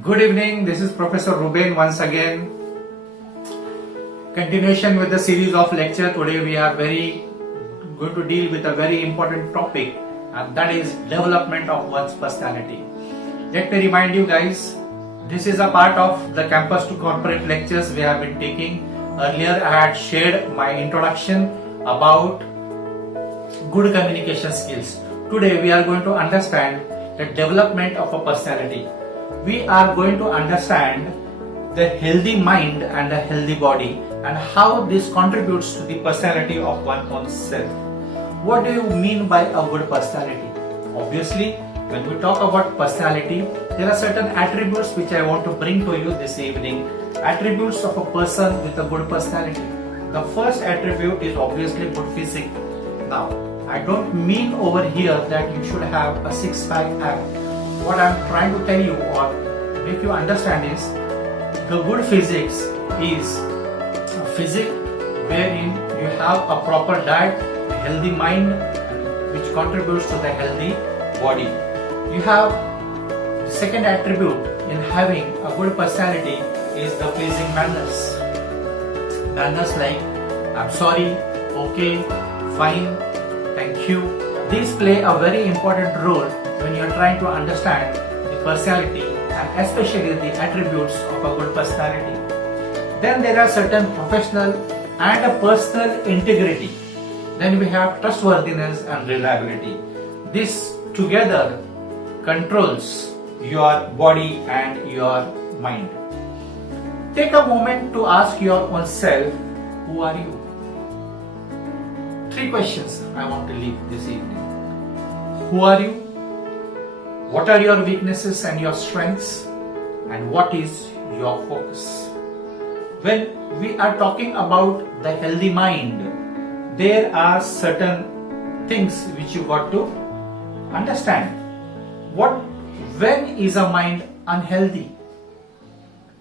Good evening, this is Professor Ruben once again. Continuation with the series of lecture. Today we are going to deal with a very important topic, and that is development of one's personality. Let me remind you guys, this is a part of the campus to corporate lectures we have been taking. Earlier I had shared my introduction about good communication skills. Today we are going to understand the development of a personality. We are going to understand the healthy mind and the healthy body and how this contributes to the personality of one's self. What do you mean by a good personality? Obviously, when we talk about personality, there are certain attributes which I want to bring to you this evening. Attributes of a person with a good personality. The first attribute is obviously good physique. Now, I don't mean over here that you should have a six-pack ab. What I'm trying to tell you or make you understand is the good physics is a physique wherein you have a proper diet, a healthy mind, which contributes to the healthy body. You have the second attribute in having a good personality is the pleasing manners. Manners like I'm sorry, okay, fine, thank you. These play a very important role when you are trying to understand the personality and especially the attributes of a good personality. Then there are certain professional and a personal integrity. Then we have trustworthiness and reliability. This together controls your body and your mind. Take a moment to ask your own self, who are you? 3 questions I want to leave this evening. Who are you? What are your weaknesses and your strengths? And what is your focus? When we are talking about the healthy mind, there are certain things which you got to understand. When is a mind unhealthy?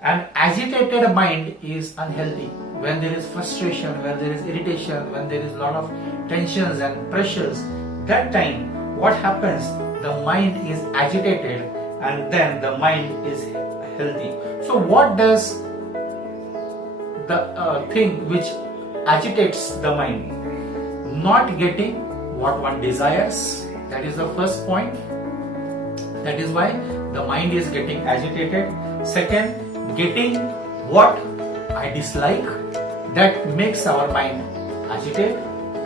An agitated mind is unhealthy. When there is frustration, when there is irritation, when there is a lot of tensions and pressures, that time what happens? The mind is agitated and then the mind is healthy. So what does the thing which agitates the mind? Not getting what one desires. That is the first point. That is why the mind is getting agitated. Second, getting what I dislike. That makes our mind agitate.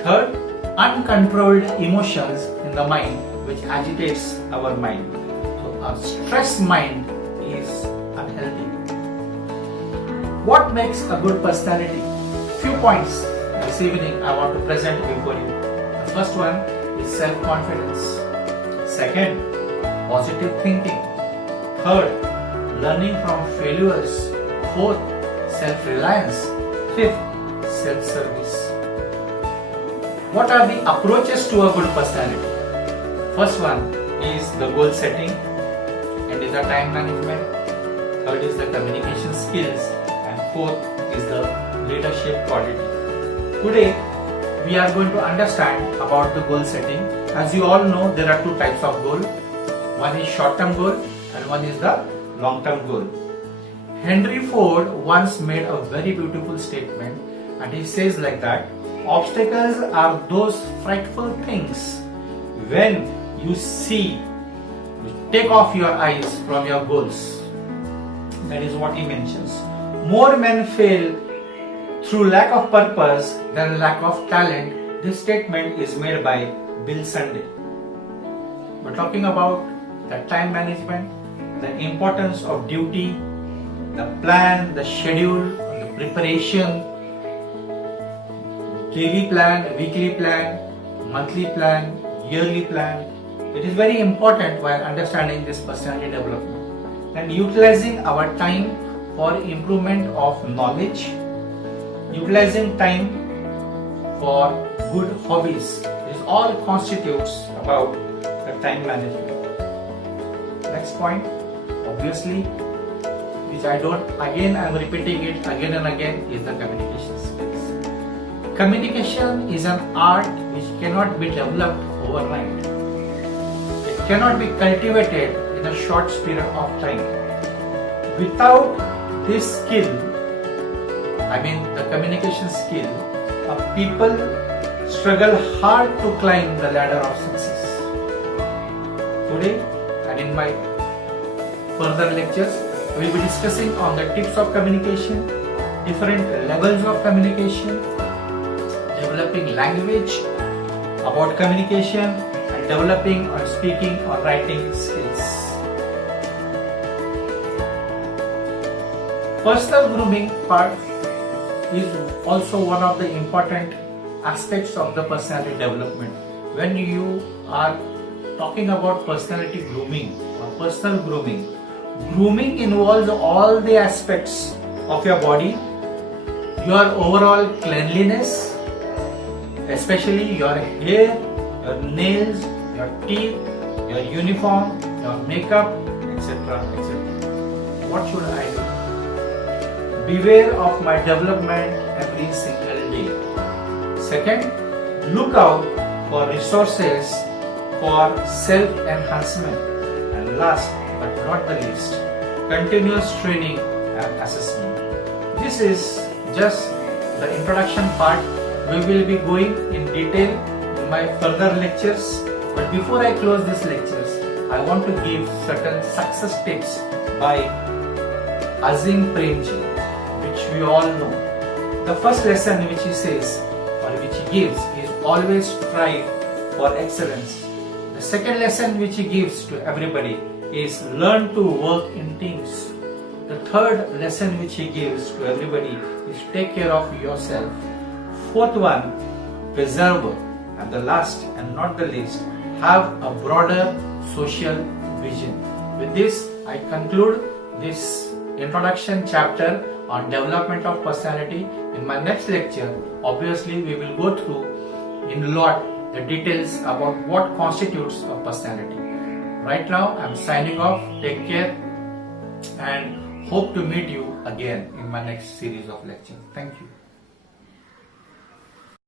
Third, uncontrolled emotions in the mind which agitates our mind. So a stressed mind is unhealthy. What makes a good personality? Few points this evening I want to present before you. The first one is self-confidence. Second, positive thinking. Third, learning from failures. Fourth, self-reliance. Fifth, self-service. What are the approaches to a good personality? First one is the goal setting, and is the time management. Third is the communication skills, and fourth is the leadership quality. Today we are going to understand about the goal setting. As you all know, there are two types of goal. One is short-term goal and one is the long-term goal. Henry Ford once made a very beautiful statement, and he says like that, obstacles are those frightful things when you take off your eyes from your goals. That is what he mentions. More men fail through lack of purpose than lack of talent. This statement is made by Bill Sunday. We're talking about the time management, the importance of duty, the plan, the schedule, the preparation, daily plan, weekly plan, monthly plan, yearly plan. It is very important while understanding this personality development. And utilizing our time for improvement of knowledge, utilizing time for good hobbies. This all constitutes about the time management. Next point, obviously, which I am repeating it again and again, is the communication skills. Communication is an art which cannot be developed overnight. It cannot be cultivated in a short period of time. Without this skill, I mean the communication skill, people struggle hard to climb the ladder of success. Today and in my further lectures, we will be discussing on the tips of communication, different levels of communication, developing language about communication, and developing or speaking or writing skills. Personal grooming part is also one of the important aspects of the personality development. When you are talking about personality grooming or personal grooming, grooming involves all the aspects of your body, your overall cleanliness, especially your hair, your nails, your teeth, your uniform, your makeup, etc. etc. What should I do? Beware of my development every single day. Second, look out for resources for self-enhancement. And last but not the least, continuous training and assessment. This is just the introduction part. We will be going in detail in my further lectures. But before I close these lectures, I want to give certain success tips by Azim Premji, which we all know. The first lesson which he says or which he gives is always strive for excellence. The second lesson which he gives to everybody is learn to work in teams. The third lesson which he gives to everybody is take care of yourself. Fourth one, preserve. And the last and not the least, have a broader social vision. With this, I conclude this introduction chapter on development of personality. In my next lecture, obviously we will go through in lot the details about what constitutes a personality. Right now, I am signing off. Take care and hope to meet you again in my next series of lectures. Thank you.